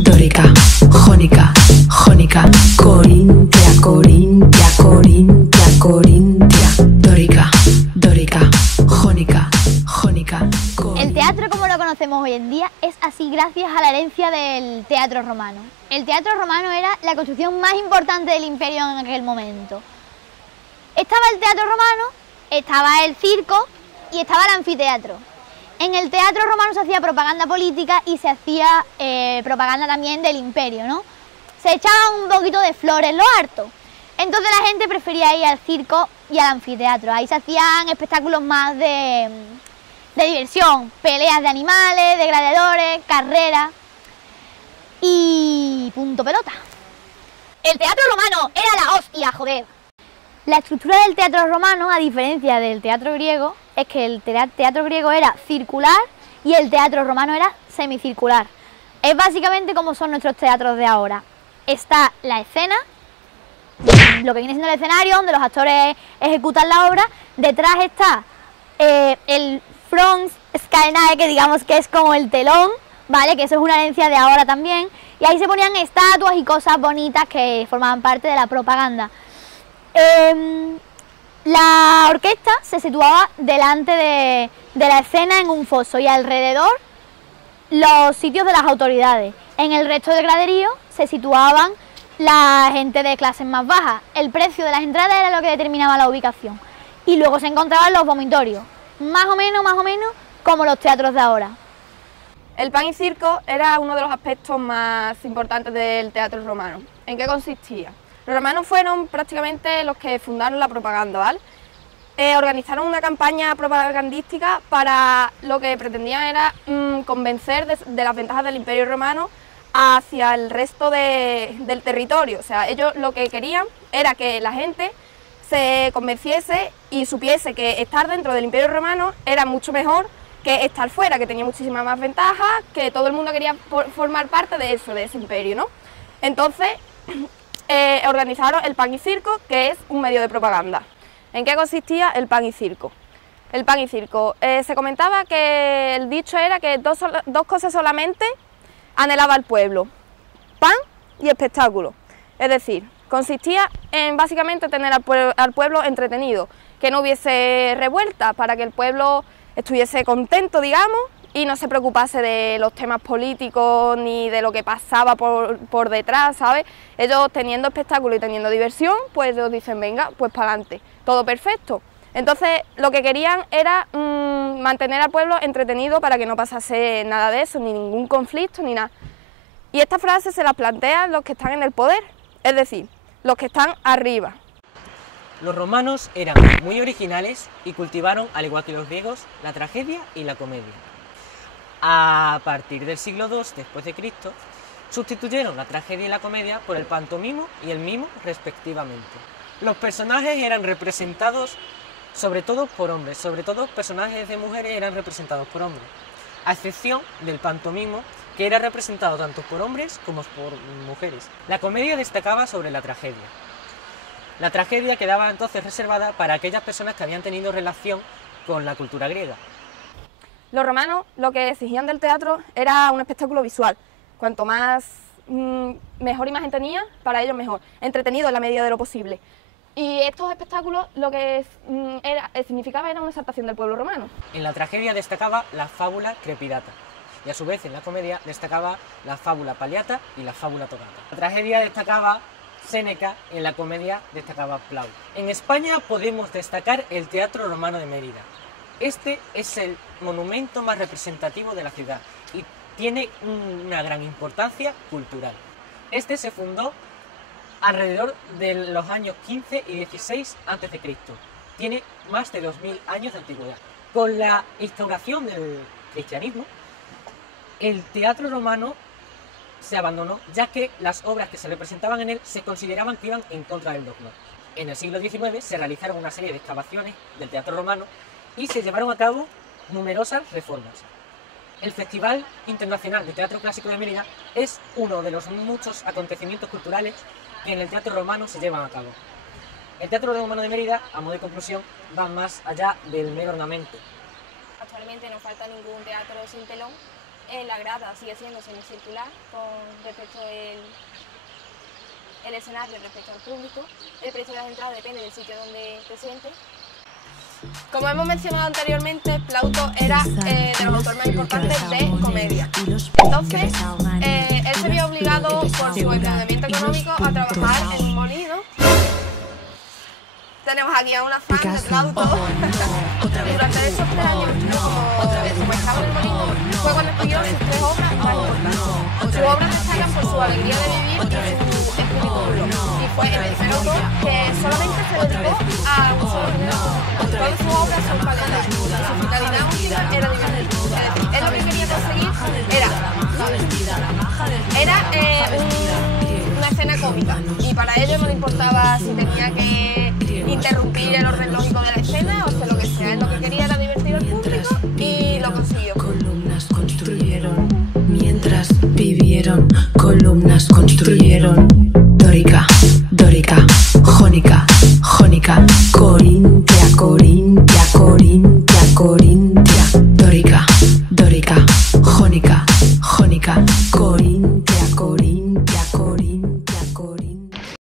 Dórica, jónica, jónica, corintia, corintia, corintia, corintia. Dórica, dórica, jónica, jónica, corintia. El teatro como lo conocemos hoy en día es así gracias a la herencia del teatro romano. El teatro romano era la construcción más importante del imperio en aquel momento. Estaba el teatro romano, estaba el circo y estaba el anfiteatro. En el teatro romano se hacía propaganda política y se hacía propaganda también del imperio, ¿no? Se echaban un poquito de flores en lo harto. Entonces la gente prefería ir al circo y al anfiteatro. Ahí se hacían espectáculos más de diversión, peleas de animales, de gladiadores, carreras y punto pelota. El teatro romano era la hostia, joder. La estructura del teatro romano, a diferencia del teatro griego, es que el teatro griego era circular y el teatro romano era semicircular. Es básicamente como son nuestros teatros de ahora. Está la escena, lo que viene siendo el escenario, donde los actores ejecutan la obra. Detrás está el front scaenae, que digamos que es como el telón, ¿vale? Que eso es una herencia de ahora también. Y ahí se ponían estatuas y cosas bonitas que formaban parte de la propaganda. La orquesta se situaba delante de la escena en un foso y alrededor los sitios de las autoridades. En el resto del graderío se situaban la gente de clases más bajas. El precio de las entradas era lo que determinaba la ubicación. Y luego se encontraban los vomitorios, más o menos como los teatros de ahora. El pan y circo era uno de los aspectos más importantes del teatro romano. ¿En qué consistía? Los romanos fueron prácticamente los que fundaron la propaganda, ¿vale? Organizaron una campaña propagandística para lo que pretendían era convencer de las ventajas del Imperio Romano hacia el resto del territorio. O sea, ellos lo que querían era que la gente se convenciese y supiese que estar dentro del Imperio Romano era mucho mejor que estar fuera, que tenía muchísimas más ventajas, que todo el mundo quería formar parte de eso, de ese imperio, ¿no? Entonces organizaron el pan y circo, que es un medio de propaganda. ¿En qué consistía el pan y circo? El pan y circo. Se comentaba que el dicho era que dos cosas solamente anhelaba el pueblo: pan y espectáculo. Es decir, consistía en básicamente tener al pueblo entretenido, que no hubiese revuelta, para que el pueblo estuviese contento, digamos, y no se preocupase de los temas políticos ni de lo que pasaba por detrás, ¿sabes? Ellos teniendo espectáculo y teniendo diversión, pues ellos dicen, venga, pues para adelante, todo perfecto. Entonces lo que querían era mantener al pueblo entretenido para que no pasase nada de eso, ni ningún conflicto, ni nada. Y esta frase se la plantean los que están en el poder, es decir, los que están arriba. Los romanos eran muy originales y cultivaron, al igual que los griegos, la tragedia y la comedia. A partir del siglo II después de Cristo, sustituyeron la tragedia y la comedia por el pantomimo y el mimo respectivamente. Los personajes eran representados sobre todo por hombres, sobre todo personajes de mujeres eran representados por hombres, a excepción del pantomimo, que era representado tanto por hombres como por mujeres. La comedia destacaba sobre la tragedia. La tragedia quedaba entonces reservada para aquellas personas que habían tenido relación con la cultura griega. Los romanos lo que exigían del teatro era un espectáculo visual. Cuanto más mejor imagen tenía, para ellos mejor. Entretenido en la medida de lo posible. Y estos espectáculos lo que significaba era una exaltación del pueblo romano. En la tragedia destacaba la fábula crepidata y a su vez en la comedia destacaba la fábula paliata y la fábula tocata. La tragedia destacaba Séneca, en la comedia destacaba Plauto. En España podemos destacar el Teatro Romano de Mérida. Este es el monumento más representativo de la ciudad y tiene una gran importancia cultural. Este se fundó alrededor de los años 15 y 16 a.C. Tiene más de 2000 años de antigüedad. Con la instauración del cristianismo, el teatro romano se abandonó, ya que las obras que se representaban en él se consideraban que iban en contra del dogma. En el siglo XIX se realizaron una serie de excavaciones del teatro romano y se llevaron a cabo numerosas reformas. El Festival Internacional de Teatro Clásico de Mérida es uno de los muchos acontecimientos culturales que en el teatro romano se llevan a cabo. El Teatro Romano de Mérida, a modo de conclusión, va más allá del mero ornamento. Actualmente no falta ningún teatro sin telón la grada sigue siendo semicircular con respecto el escenario respecto al público. El precio de las entradas depende del sitio donde te sientes. Como hemos mencionado anteriormente, Plauto era de los autores más importantes de comedia. Entonces, él se vio obligado por su endeudamiento económico a trabajar en un molino. Tenemos aquí a una fan de Plauto. Durante esos 3 años como estaba en el molino, fue cuando escribió sus 3 obras más importantes. Sus obras destacan por su alegría de vivir y su espíritu duro. Y fue el tercer autor que solamente se dedicó a un solo género. Todas sus obras son paletas. Su finalidad última era divertir. Es decir, él lo que quería conseguir era una escena cómica. Y para ello no le importaba si tenía que interrumpir el orden lógico de la escena, o sea, lo que sea. Él lo que quería era divertir al público y lo consiguió. Columnas construyeron mientras vivieron. Columnas construyeron. Dórica.